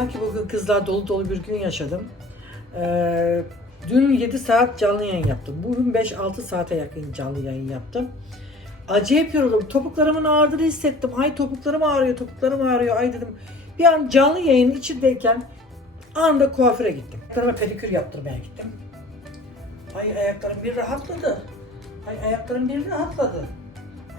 İnan ki bugün kızlar dolu dolu bir gün yaşadım. Ee, dün 7 saat canlı yayın yaptım. Bugün 5-6 saate yakın canlı yayın yaptım. Acayip yoruldum. Topuklarımın ağrıdığını hissettim. Ay topuklarım ağrıyor, topuklarım ağrıyor. Ay dedim. Bir an canlı yayının içindeyken anında kuaföre gittim. Ayaklarıma pedikür yaptırmaya gittim. Ay ayaklarım bir rahatladı. Ay ayaklarım bir rahatladı.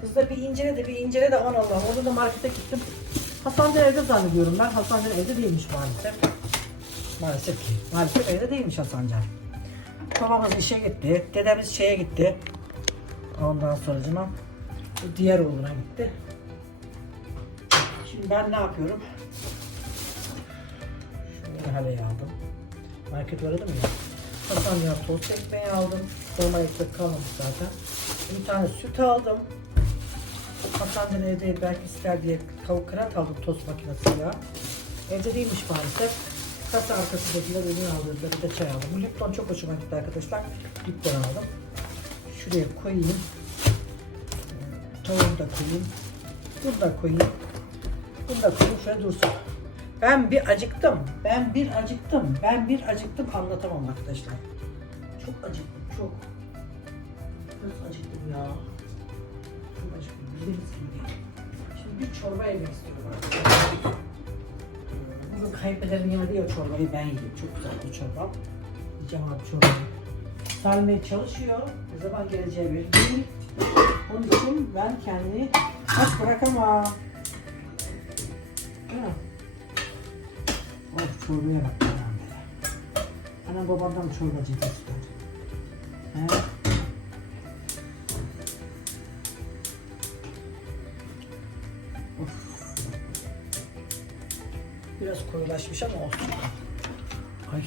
Kız da bir inceledi, bir inceledi. Aman Allah'ım. Orada da markete gittim. Hasan Can evde zannediyorum ben. Hasan evde değilmiş maalesef. Maalesef ki. Maalesef evde değilmiş Hasan Can. Babamız işe gitti. Dedemiz şeye gitti. Ondan sonra diğer oğluna gitti. Şimdi ben ne yapıyorum? Şunları haleye aldım. Market uğradım ya. Hasan Can tost ekmeği aldım. Normal ekmek kalmamış zaten. Bir tane süt aldım. Hasan Can evde belki ister diye tavuk kanat aldım tost makinesiyle. Evde değilmiş maalesef. Kasa arkasındakiler ürün aldığında bir de çay aldım. Bu Lipton çok hoşuma gitti arkadaşlar. Lipton aldım. Şuraya koyayım. Tavuğu da koyayım. Bunu da koyayım. Bunu da koyayım şöyle dursun. Ben bir acıktım. Ben bir acıktım. Ben bir acıktım anlatamam arkadaşlar. Çok acıktım çok. Nasıl acıktım ya? Acıktım. Bildiğiniz gibi. Şimdi bir çorba yemek istiyorum arkadaşlar. Bugün kaybederim geldi ya çorbayı ben yedim. Çok güzel bu çorba. Yiyeceğim abi çorbayı. Sarmaya çalışıyor. Ne zaman geleceği belli değil. Onun için ben kendimi aç bırakamam. Of çorbaya bak. Anam babamdan çorbacı ister. He? Biraz koyulaşmış ama olsun. Ay.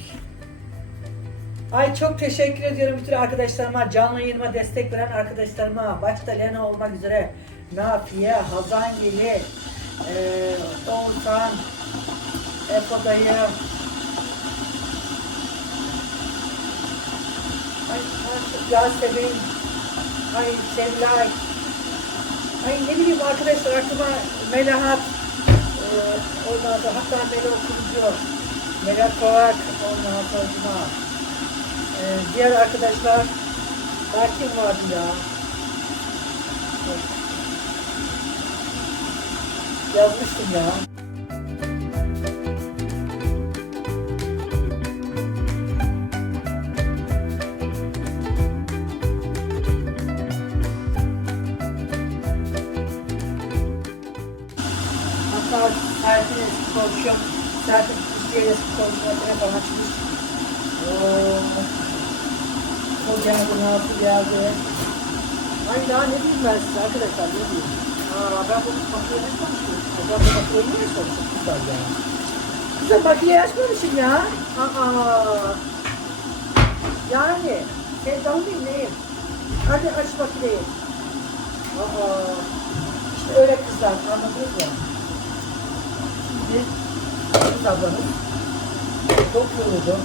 Ay çok teşekkür ediyorum bütün arkadaşlarıma, canlı yayınıma destek veren arkadaşlarıma, başta Lena olmak üzere, Nafiye, Hazangili, e, Oğuzhan, Epo dayı, Ay, ay, Yasemin, ay Sevilay, ay ne bileyim arkadaşlar aklıma Melahat, ondan sonra hatta Melo Kurucu, Melek Korak, ondan sonra ee, diğer arkadaşlar daha kim vardı ya? Yazmıştım ya. O geldi? Ay daha ne diyeyim ben size arkadaşlar, ne diyeyim? Aa, ben bu makiyeyi açmamışım. Ben bu makiyeyi niye açmamışım? Güzel ya. Güzel makiyeyi açmamışım ya. Aa. Yani, sevdalı değil neyim? Hadi aç makineyi. Aa. İşte öyle kızlar, anladınız mı? Şimdi, kız ablanız çok yoruldu.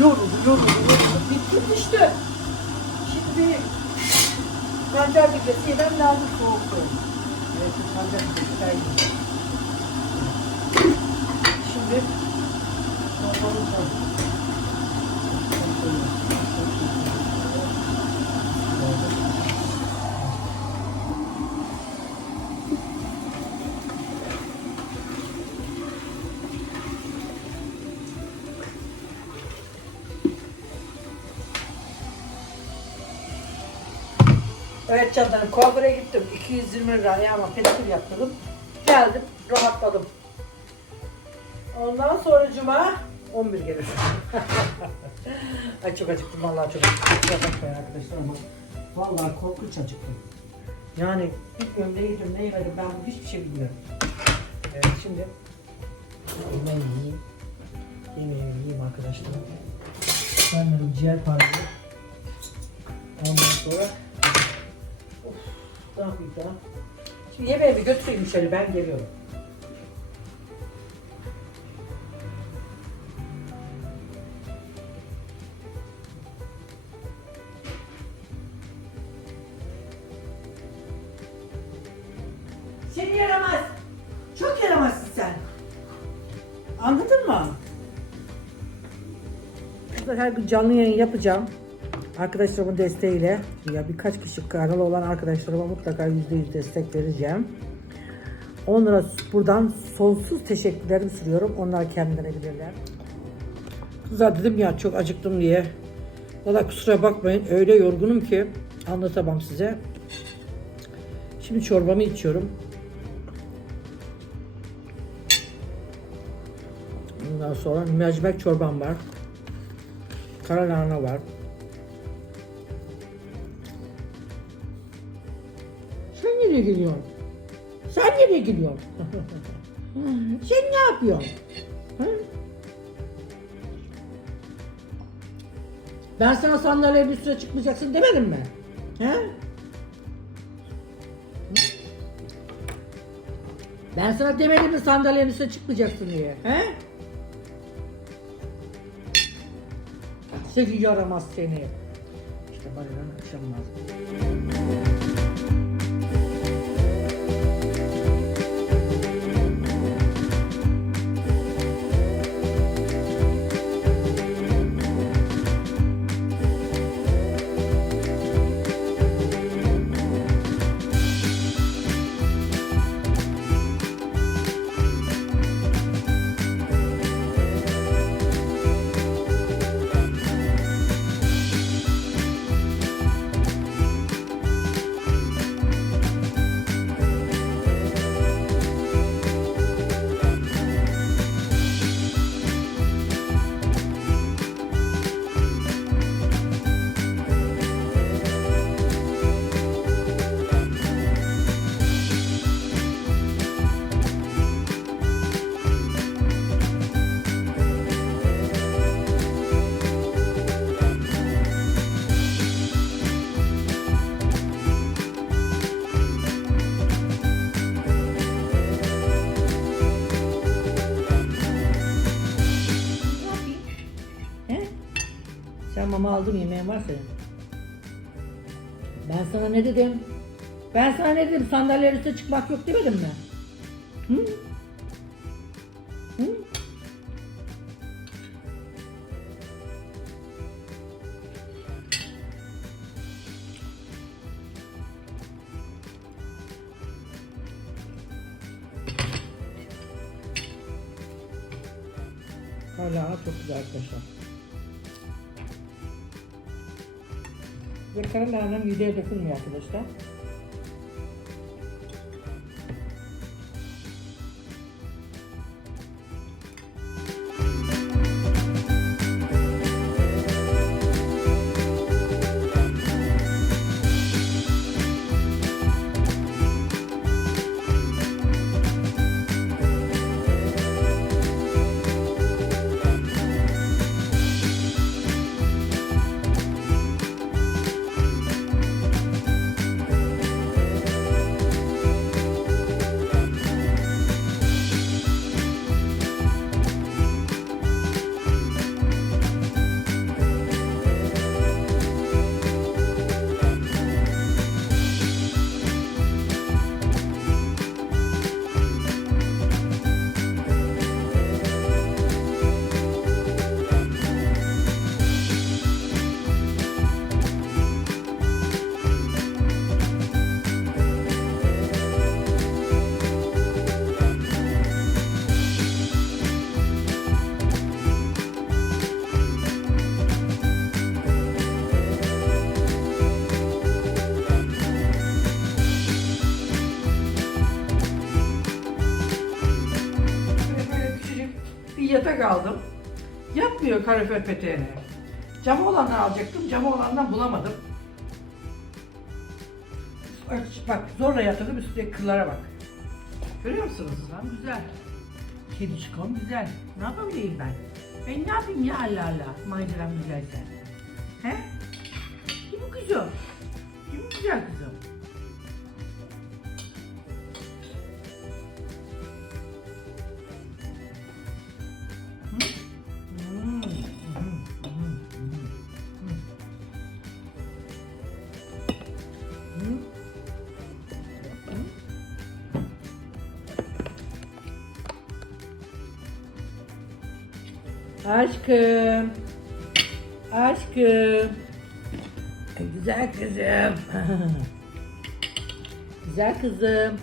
Yoruldu, yoruldu, yoruldu. Bitti düştü. Şimdi pancar gübresi yemem lazım soğuktu. Evet, pancar gübresi ben yiyeceğim. Şimdi çorbamız var. Canlarım kuaföre gittim. 220 lira ayağıma pedikür yaptırdım. Geldim rahatladım. Ondan sonra cuma 11 gelir. Ay çok acıktım vallahi çok acıktım. Arkadaşlar ama vallahi korkunç acıktım. Yani bilmiyorum ne yedim ne yemedim ben bu hiçbir şey bilmiyorum. Evet şimdi yemeği yiyeyim. Yemeğimi yiyeyim arkadaşlar. Sanırım ciğer parçası. Ondan sonra ne yapayım daha? Şimdi yemeğimi götüreyim içeri ben geliyorum. Seni yaramaz. Çok yaramazsın sen. Anladın mı? Her gün canlı yayın yapacağım. Arkadaşlarımın desteğiyle ya birkaç kişi kanalı olan arkadaşlarıma mutlaka %100 destek vereceğim. Onlara buradan sonsuz teşekkürlerimi sunuyorum. Onlar kendileri bilirler. Kızlar dedim ya çok acıktım diye. Valla kusura bakmayın öyle yorgunum ki anlatamam size. Şimdi çorbamı içiyorum. Ondan sonra mercimek çorbam var. Kara lahana var. Nereye gidiyorsun? Sen nereye gidiyorsun? Sen ne yapıyorsun? Ben sana sandalyenin üstüne çıkmayacaksın demedim mi? He? Ben sana demedim mi sandalyenin üstüne çıkmayacaksın diye? He? Seni yaramaz seni. İşte baridan açılmaz. Mama aldım yemeğin var senin. Ben sana ne dedim? Ben sana ne dedim? Sandalyenin üstüne çıkmak yok demedim mi? Hı? Hı? Hala çok güzel arkadaşlar. Ve kara lahanam yüzeye dökülmüyor arkadaşlar. Yatak aldım. Yapmıyor kalorifer peteğini. Camı olandan alacaktım. Camı olandan bulamadım. Bak, zorla yatırdım üstündeki kıllara bak. Görüyor musunuz? Lan güzel. Kedi çıkan güzel. Ne yapayım ben? Ben ne yapayım ya Allah Allah. Maceram güzelse. He? Kim kızım? Kim güzel kızım? Aşkım. Aşkım. Güzel kızım. Güzel kızım.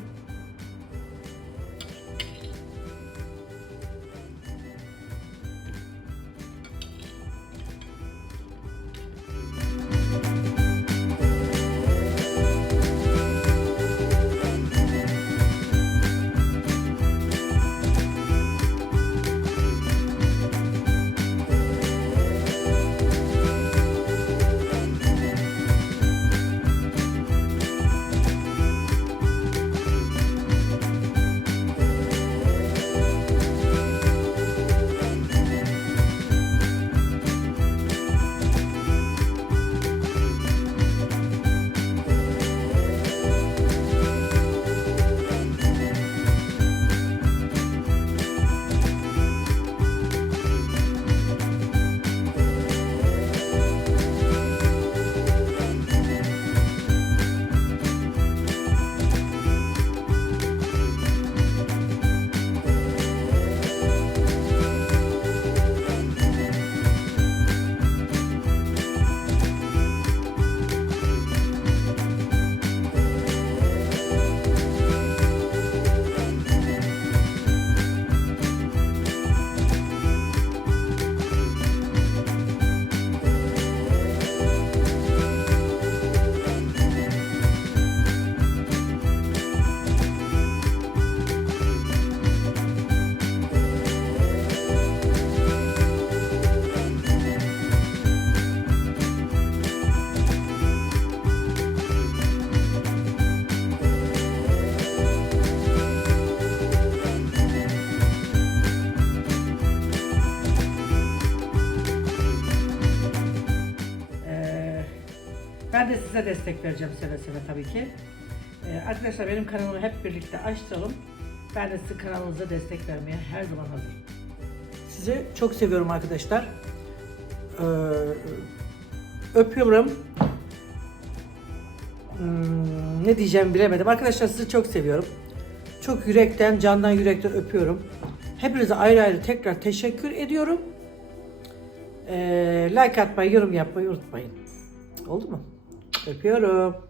Size destek vereceğim seve seve tabii ki. Ee, arkadaşlar benim kanalımı hep birlikte açtıralım. Ben de sizin kanalınıza destek vermeye her zaman hazırım. Sizi çok seviyorum arkadaşlar. Ee, öpüyorum. Hmm, ne diyeceğimi bilemedim. Arkadaşlar sizi çok seviyorum. Çok yürekten, candan yürekten öpüyorum. Hepinize ayrı ayrı tekrar teşekkür ediyorum. Ee, like atmayı, yorum yapmayı unutmayın. Oldu mu? Öpüyorum.